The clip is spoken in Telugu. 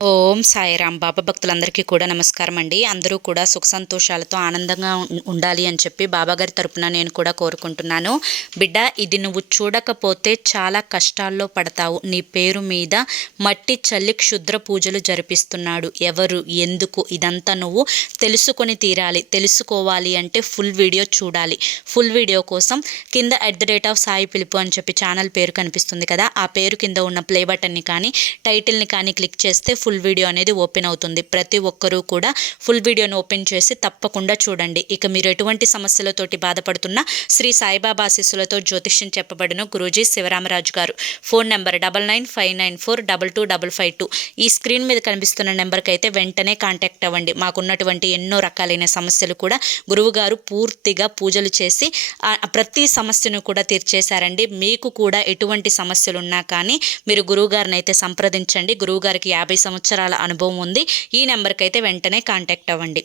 ఓం సాయిరామ్ బాబా భక్తులందరికీ కూడా నమస్కారం అండి అందరూ కూడా సుఖ సంతోషాలతో ఆనందంగా ఉండాలి అని చెప్పి బాబాగారి తరపున నేను కూడా కోరుకుంటున్నాను. బిడ్డ ఇది నువ్వు చూడకపోతే చాలా కష్టాల్లో పడతావు. నీ పేరు మీద మట్టి చల్లి క్షుద్ర పూజలు జరిపిస్తున్నాడు. ఎవరు ఎందుకు ఇదంతా నువ్వు తెలుసుకొని తీరాలి. తెలుసుకోవాలి అంటే ఫుల్ వీడియో చూడాలి. ఫుల్ వీడియో కోసం కింద at the rate of Sai Pilupu అని చెప్పి ఛానల్ పేరు కనిపిస్తుంది కదా. ఆ పేరు కింద ఉన్న ప్లే బటన్ని కానీ టైటిల్ని కానీ క్లిక్ చేస్తే ఫుల్ వీడియో అనేది ఓపెన్ అవుతుంది. ప్రతి ఒక్కరూ కూడా ఫుల్ వీడియోను ఓపెన్ చేసి తప్పకుండా చూడండి. ఇక మీరు ఎటువంటి సమస్యలతోటి బాధపడుతున్నా శ్రీ సాయిబాబా ఆశీస్సులతో జ్యోతిష్యం చెప్పబడిన గురూజీ శివరామరాజు గారు. Phone number double nine five nine four double two double five two ఈ స్క్రీన్ మీద కనిపిస్తున్న నెంబర్కి అయితే వెంటనే కాంటాక్ట్ అవ్వండి. మాకున్నటువంటి ఎన్నో రకాలైన సమస్యలు కూడా గురువు గారు పూర్తిగా పూజలు చేసి ప్రతి సమస్యను కూడా తీర్చేశారండి. మీకు కూడా ఎటువంటి సమస్యలు ఉన్నా కానీ మీరు గురువుగారిని అయితే సంప్రదించండి. గురువుగారికి యాభై సంవత్సరాల అనుభవం ఉంది. ఈ నెంబర్కి అయితే వెంటనే కాంటాక్ట్ అవ్వండి.